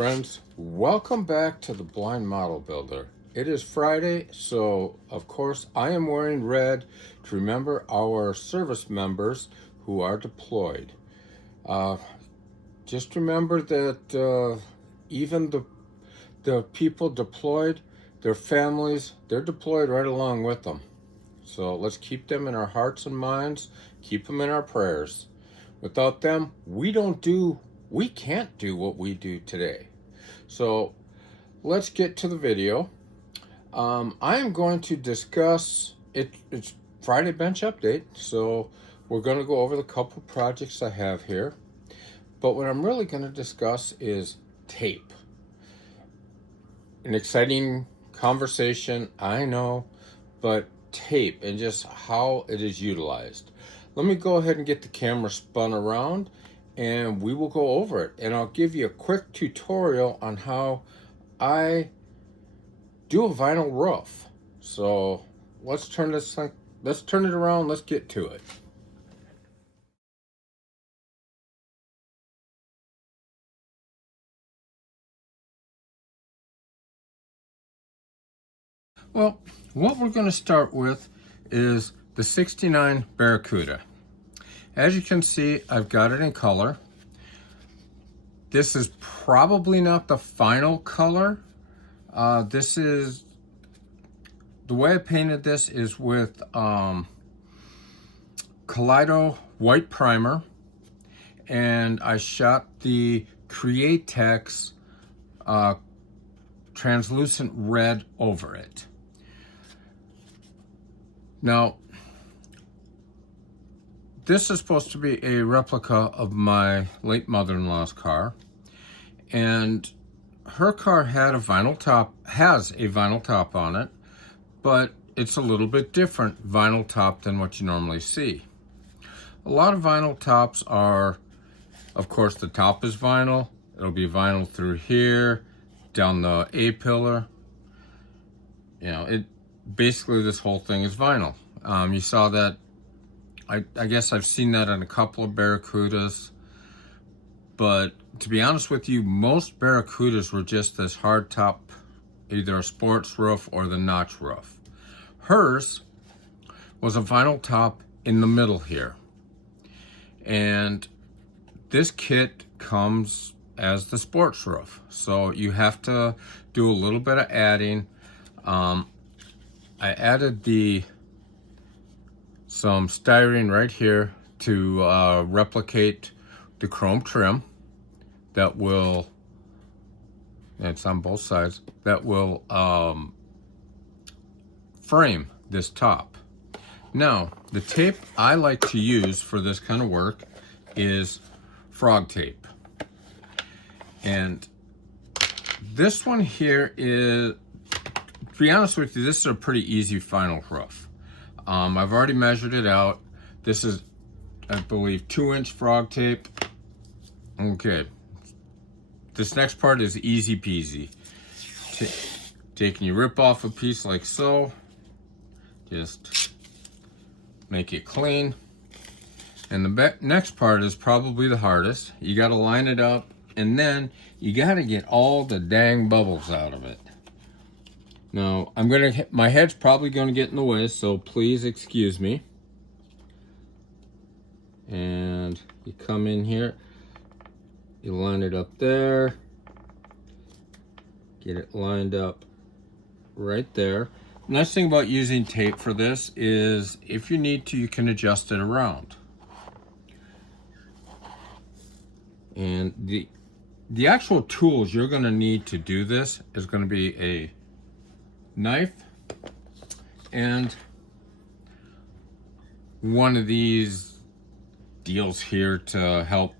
friends, welcome back to the Blind Model Builder. It is Friday, so of course I am wearing red to remember our service members who are deployed. Just remember that even the people deployed, their families, they're deployed right along with them. So let's keep them in our hearts and minds, keep them in our prayers. Without them, we can't do what we do today. So let's get to the video. I am going to discuss it's Friday bench update, so we're going to go over the couple projects I have here. But what I'm really going to discuss is tape. An exciting conversation, I know, but tape and just how it is utilized. Let me go ahead and get the camera spun around and we will go over it, and I'll give you a quick tutorial on how I do a vinyl roof. So let's turn it around, let's get to it. Well, what we're going to start with is the 69 Barracuda. As you can see, I've got it in color. This is probably not the final color. This is, the way I painted this is with Kaleido white primer, and I shot the Createx translucent red over it. Now, this is supposed to be a replica of my late mother-in-law's car, and her car had a vinyl top, has a vinyl top on it, but it's a little bit different vinyl top than what you normally see. A lot of vinyl tops are, of course, the top is vinyl. It'll be vinyl through here, down the A-pillar. You know, basically this whole thing is vinyl. You saw that, I guess I've seen that on a couple of Barracudas, but to be honest with you, most Barracudas were just this hard top, either a sports roof or the notch roof. Hers was a vinyl top in the middle here. And this kit comes as the sports roof, so you have to do a little bit of adding. I added some styrene right here to replicate the chrome trim that will, it's on both sides, that will frame this top. Now, the tape I like to use for this kind of work is frog tape. And this one here is, to be honest with you, this is a pretty easy final roof. I've already measured it out. This is, I believe, 2-inch frog tape. Okay. This next part is easy peasy. Taking you rip off a piece like so. Just make it clean. And the next part is probably the hardest. You got to line it up, and then you got to get all the dang bubbles out of it. Now, my head's probably gonna get in the way, so please excuse me. And you come in here, you line it up there, get it lined up right there. Nice thing about using tape for this is if you need to, you can adjust it around. And the actual tools you're gonna need to do this is gonna be a knife and one of these deals here to help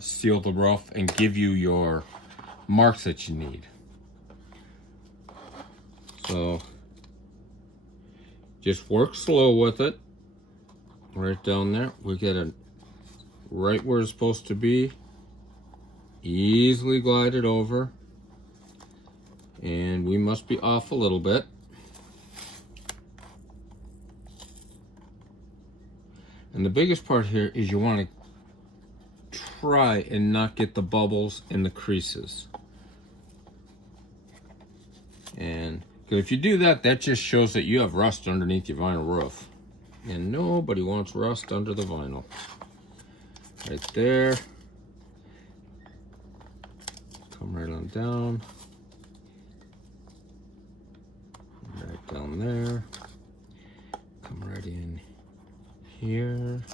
seal the roof and give you your marks that you need. So just work slow with it. Right down there, we get it right where it's supposed to be. Easily glide it over. And we must be off a little bit. And the biggest part here is you want to try and not get the bubbles and the creases. And if you do that, that just shows that you have rust underneath your vinyl roof. And nobody wants rust under the vinyl. Right there. Come right on down. Right down there. Come right in here.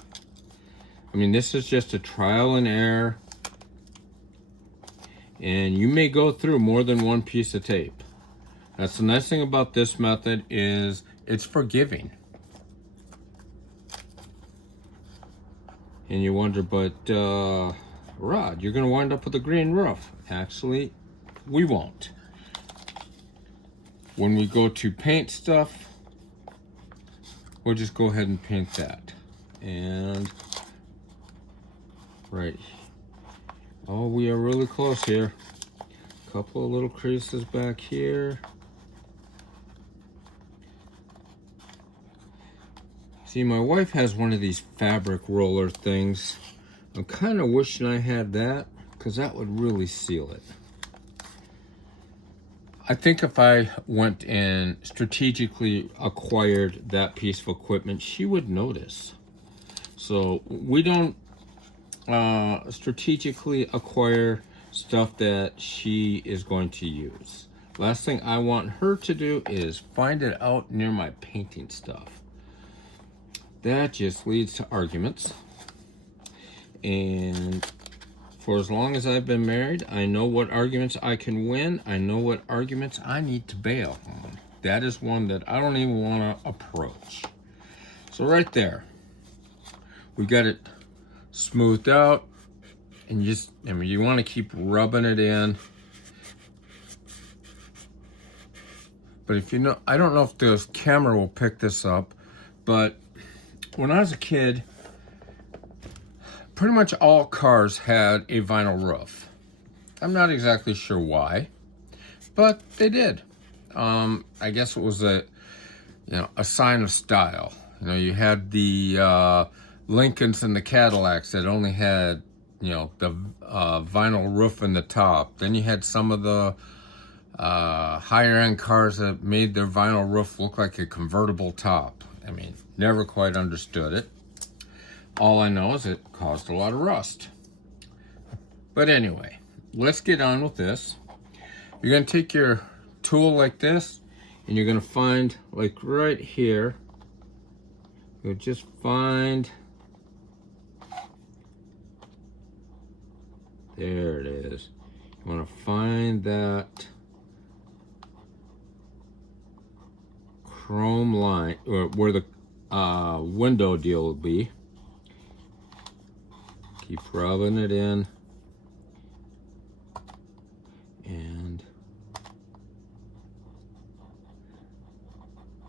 I mean, this is just a trial and error. And you may go through more than one piece of tape. That's the nice thing about this method is it's forgiving. And you wonder, but Rod, you're gonna wind up with a green roof. Actually, we won't. When we go to paint stuff, we'll just go ahead and paint that. And right, oh, we are really close here. Couple of little creases back here. See, my wife has one of these fabric roller things. I'm kind of wishing I had that, because that would really seal it. I think if I went and strategically acquired that piece of equipment, she would notice. So we don't strategically acquire stuff that she is going to use. Last thing I want her to do is find it out near my painting stuff. That just leads to arguments. And for as long as I've been married, I know what arguments I can win. I know what arguments I need to bail on. That is one that I don't even want to approach. So right there, we got it smoothed out. And just, I mean, you want to keep rubbing it in. But if you know, I don't know if the camera will pick this up, but when I was a kid, pretty much all cars had a vinyl roof. I'm not exactly sure why, but they did. I guess it was a sign of style. You know, you had the Lincolns and the Cadillacs that only had, you know, the vinyl roof in the top. Then you had some of the higher end cars that made their vinyl roof look like a convertible top. I mean, never quite understood it. All I know is it caused a lot of rust. But anyway, let's get on with this. You're gonna take your tool like this, and you're gonna find, like right here, you'll just find, there it is. You wanna find that chrome line, or where the window deal will be. Keep rubbing it in, and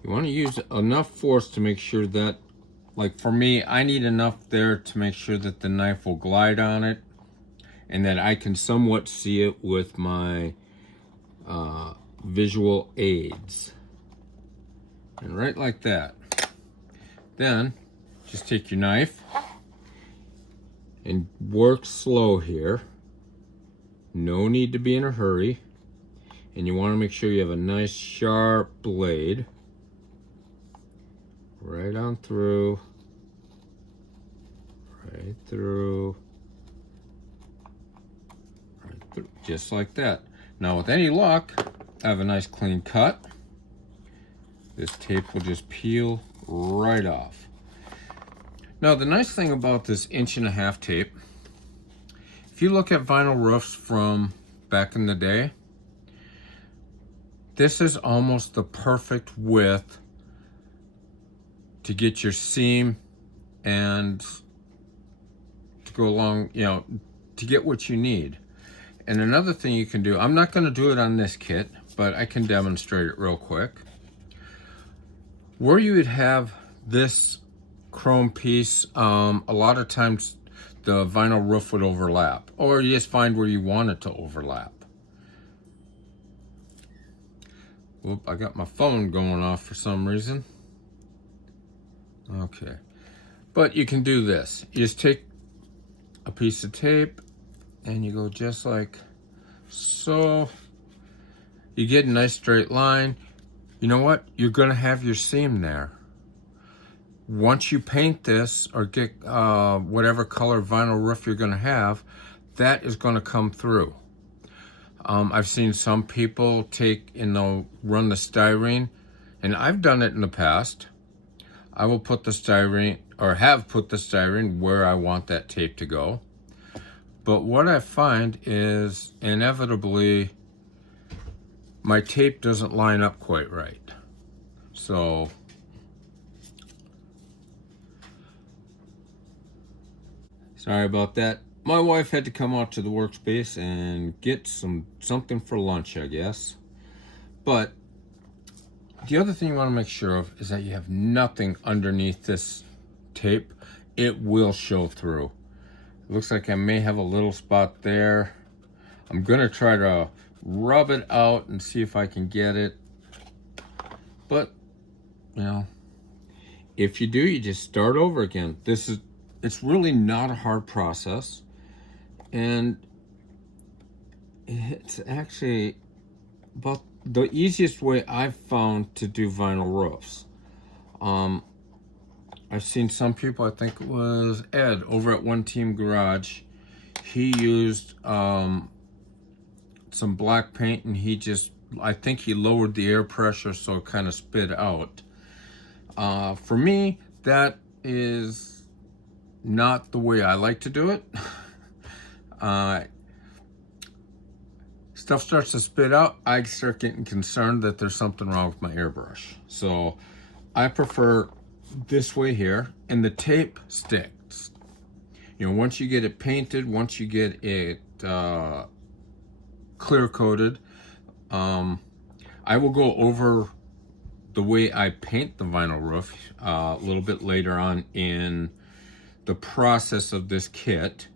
you want to use enough force to make sure that, like for me, I need enough there to make sure that the knife will glide on it and that I can somewhat see it with my visual aids. And right like that. Then just take your knife and work slow here. No need to be in a hurry. And you want to make sure you have a nice sharp blade. Right on through. Right through. Right through. Just like that. Now with any luck, I have a nice clean cut. This tape will just peel right off. Now the nice thing about this 1.5 inch tape, if you look at vinyl roofs from back in the day, this is almost the perfect width to get your seam and to go along, you know, to get what you need. And another thing you can do, I'm not going to do it on this kit, but I can demonstrate it real quick. Where you would have this chrome piece, a lot of times the vinyl roof would overlap, or you just find where you want it to overlap. Whoop, I got my phone going off for some reason. Okay, but you can do this. You just take a piece of tape and you go just like so, You get a nice straight line. You know what? You're gonna have your seam there. Once you paint this or get whatever color vinyl roof you're gonna have, that is gonna come through. I've seen some people take and they'll run the styrene, and I've done it in the past. I will put the styrene, or have put the styrene where I want that tape to go. But what I find is inevitably my tape doesn't line up quite right. So sorry about that. My wife had to come out to the workspace and get something for lunch, I guess. But the other thing you want to make sure of is that you have nothing underneath this tape. It will show through. It looks like I may have a little spot there. I'm gonna try to rub it out and see if I can get it. But, you know, if you do, you just start over again. It's really not a hard process. And it's actually about the easiest way I've found to do vinyl roofs. I've seen some people, I think it was Ed over at One Team Garage, he used some black paint, and I think he lowered the air pressure so it kind of spit out. For me, that is not the way I like to do it. Stuff starts to spit out, I start getting concerned that there's something wrong with my airbrush. So I prefer this way here, and the tape sticks. You know, once you get it painted, once you get it clear coated, I will go over the way I paint the vinyl roof a little bit later on in the process of this kit,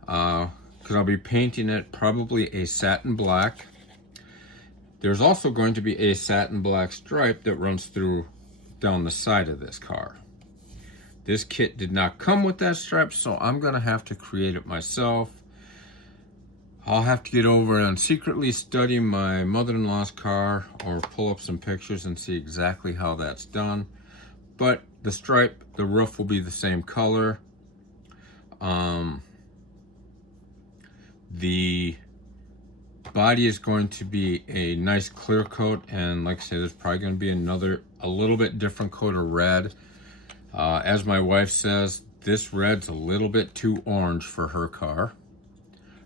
because I'll be painting it probably a satin black. There's also going to be a satin black stripe that runs through down the side of this car. This kit did not come with that stripe, so I'm gonna have to create it myself. I'll have to get over and secretly study my mother-in-law's car or pull up some pictures and see exactly how that's done. But the stripe, the roof will be the same color. The body is going to be a nice clear coat, and like I said, there's probably going to be a little bit different coat of red. As my wife says, this red's a little bit too orange for her car.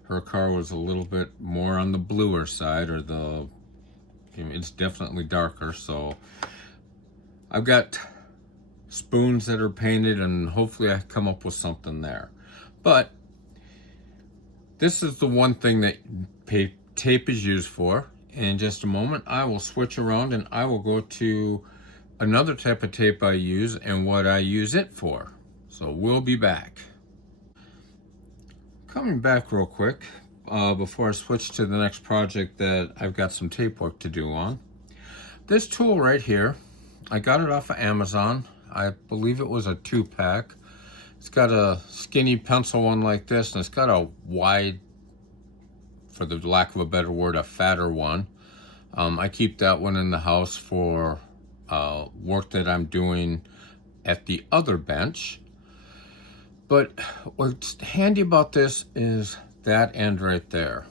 Her car was a little bit more on the bluer side, or it's definitely darker. So I've got spoons that are painted, and hopefully I come up with something there. But this is the one thing that tape is used for. In just a moment, I will switch around and I will go to another type of tape I use and what I use it for. So we'll be back. Coming back real quick before I switch to the next project that I've got some tape work to do on. This tool right here, I got it off of Amazon. I believe it was a 2-pack. It's got a skinny pencil one like this, and it's got a wide, for the lack of a better word, a fatter one. I keep that one in the house for work that I'm doing at the other bench. But what's handy about this is that end right there.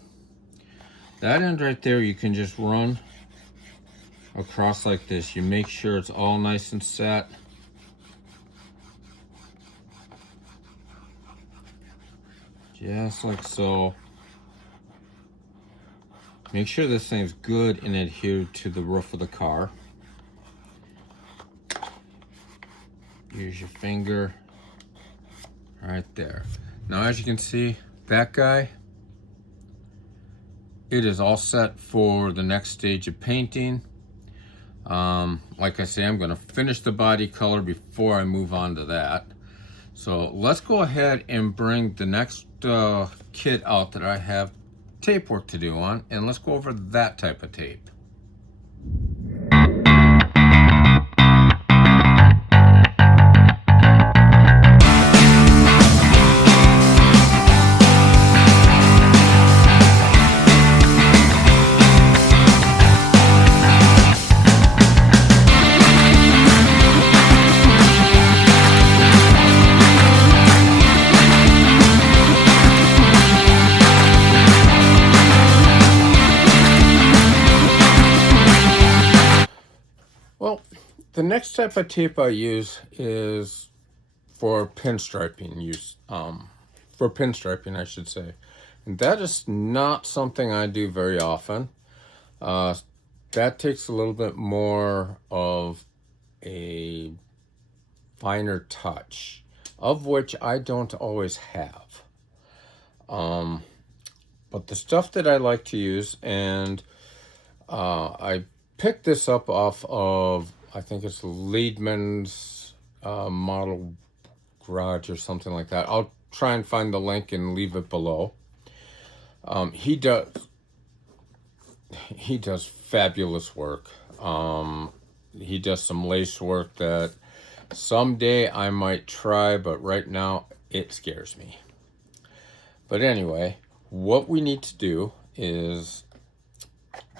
That end right there, you can just run across like this. You make sure it's all nice and set. Just like so. Make sure this thing's good and adhered to the roof of the car. Use your finger right there. Now, as you can see, that guy, it is all set for the next stage of painting. Like I say, I'm going to finish the body color before I move on to that. So let's go ahead and bring the next kit out that I have tape work to do on, and let's go over that type of tape. Well, the next type of tape I use is for pinstriping use. For pinstriping, I should say. And that is not something I do very often. That takes a little bit more of a finer touch, of which I don't always have. But the stuff that I like to use, and I picked this up off of, I think it's Liedman's Model Garage or something like that. I'll try and find the link and leave it below. He does fabulous work. He does some lace work that someday I might try, but right now it scares me. But anyway, what we need to do is,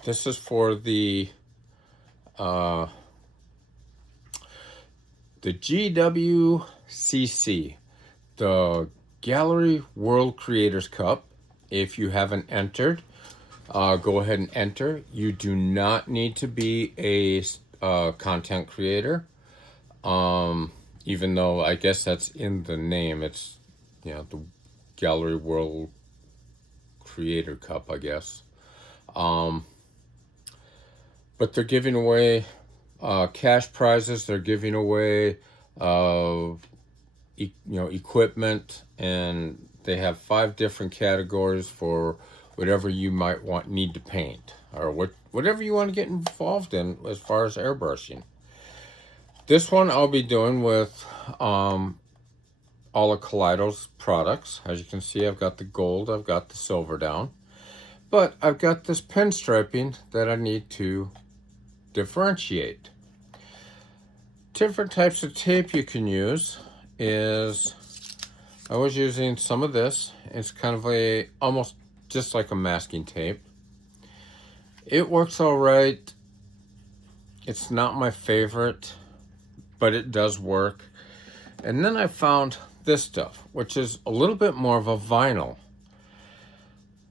this is for the GWCC, the Gaahleri World Creators Cup. If you haven't entered, go ahead and enter. You do not need to be a content creator, even though I guess that's in the name. It's, you know, the Gaahleri World Creator Cup, I guess. But they're giving away cash prizes. They're giving away equipment, and they have 5 different categories for whatever you might need to paint, or whatever you want to get involved in as far as airbrushing. This one I'll be doing with all of Kaleido's products. As you can see, I've got the gold, I've got the silver down, but I've got this pinstriping that I need to differentiate. Different types of tape you can use is, I was using some of this. It's kind of almost just like a masking tape. It works all right. It's not my favorite, but it does work. And then I found this stuff, which is a little bit more of a vinyl.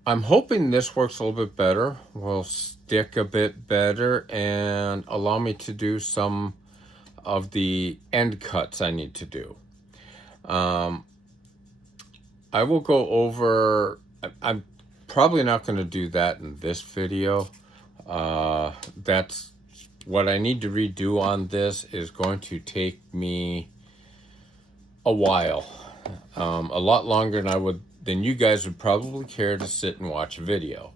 I'm hoping this works a little bit better, will stick a bit better, and allow me to do some of the end cuts I need to do. I will go over, I'm probably not going to do that in this video. That's what I need to redo on this is going to take me a while, a lot longer than you guys would probably care to sit and watch a video.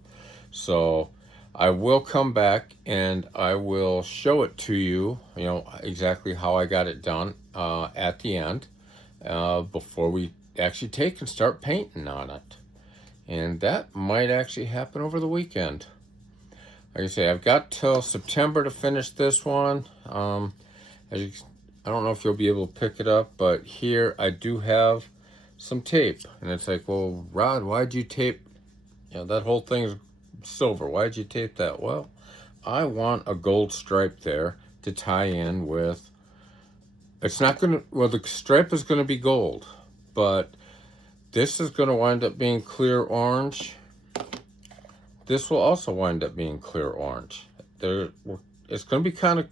So I will come back and I will show it to you, exactly how I got it done at the end, before we actually take and start painting on it. And that might actually happen over the weekend. Like I say, I've got till September to finish this one. I don't know if you'll be able to pick it up, but here I do have some tape. And it's like, well, Rod, why'd you tape, that whole thing is silver. Why'd you tape that? Well, I want a gold stripe there to tie in with, it's not gonna, well, the stripe is gonna be gold, but this is gonna wind up being clear orange. This will also wind up being clear orange. It's gonna be kind of,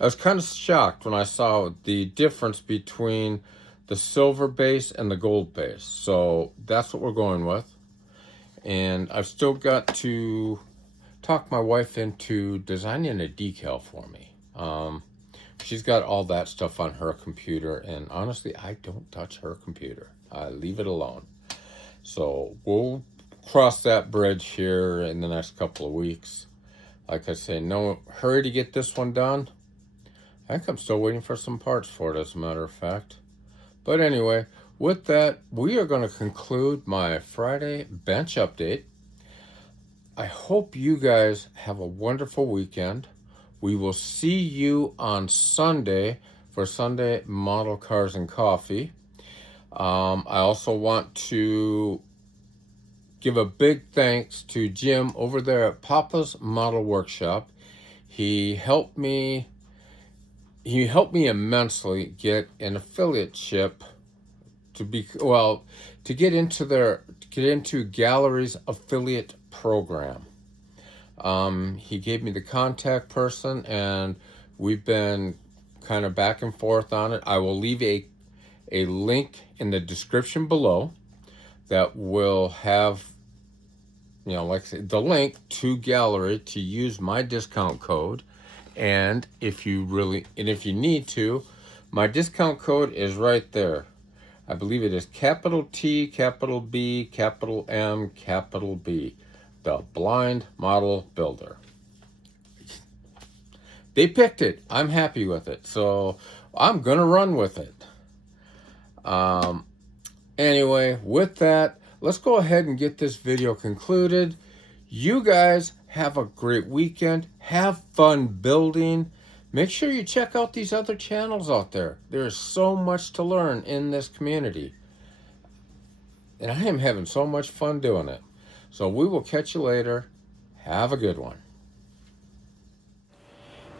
I was kind of shocked when I saw the difference between the silver base and the gold base. So that's what we're going with. And I've still got to talk my wife into designing a decal for me. She's got all that stuff on her computer, and honestly, I don't touch her computer. I leave it alone. So we'll cross that bridge here in the next couple of weeks. Like I say, no hurry to get this one done. I think I'm still waiting for some parts for it, as a matter of fact. But anyway, with that, we are going to conclude my Friday bench update. I hope you guys have a wonderful weekend. We will see you on Sunday for Sunday Model Cars and Coffee. I also want to give a big thanks to Jim over there at Papa's Model Workshop. He helped me immensely get an affiliateship to get into Gaahlerie's affiliate program. He gave me the contact person, and We've been kind of back and forth on it. I will leave a link in the description below that will have, you know, like I said, the link to Gaahleri to use my discount code. And if you need to, my discount code is right there. I believe it is capital T, capital B, capital M, capital B. The Blind Model Builder. They picked it. I'm happy with it. So I'm going to run with it. Anyway, with that, let's go ahead and get this video concluded. You guys have a great weekend. Have fun building. Make sure you check out these other channels out there. There's so much to learn in this community. And I am having so much fun doing it. So we will catch you later. Have a good one.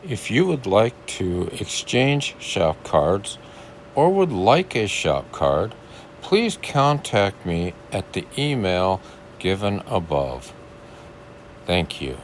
If you would like to exchange shop cards or would like a shop card, please contact me at the email given above. Thank you.